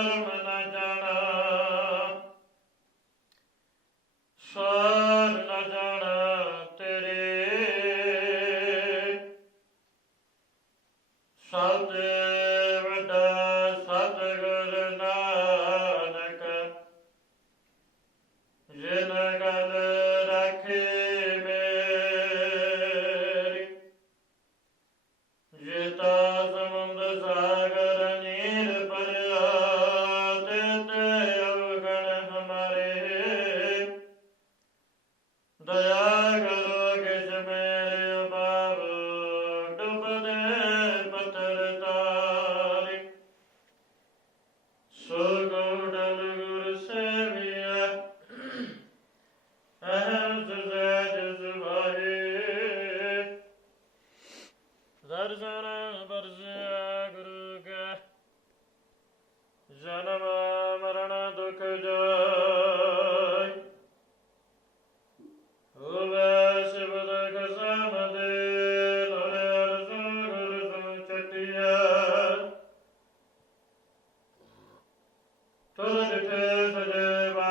Amen. The.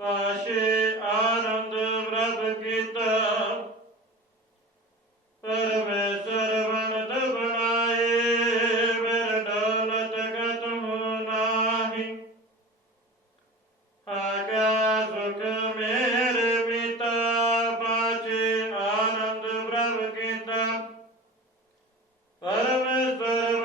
ਪਾਸ਼ੇ ਆਨੰਦ ਪ੍ਰਭ ਕੀਤਾ ਪਰਮੇਸ਼ਰ ਬਣਦ ਬਣਾਏ ਮੇਰ ਦੌਲਤ ਗਤ ਹੋ ਨਾਹੀ ਆਗਾ ਸੁਖ ਮੇਰ ਮਿਤਾ ਪਾਸ਼ੇ ਆਨੰਦ ਪ੍ਰਭ ਕੀਤਾ ਪਰਮੇਸ਼ਰ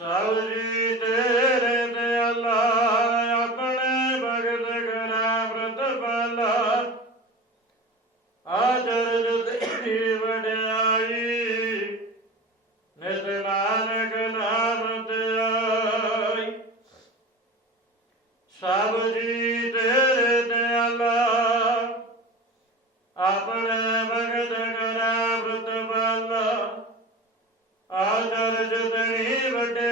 ਸਭ ਜੀ ਤੇਰੇ ਦਿਆਲਾ ਆਪਣੇ ਭਗਤ ਕਰਾ ਬ੍ਰਤ ਬਾਲਾ ਆਦਰ ਜੁਦੀ ਵਡਿਆਈ, ਨਿਤ ਨਾਨਕ ਨਾਮ ਧਿਆਈ ਸਭ ਜੀ ਦਰ ਜਤਨੀ ਵੱਡੇ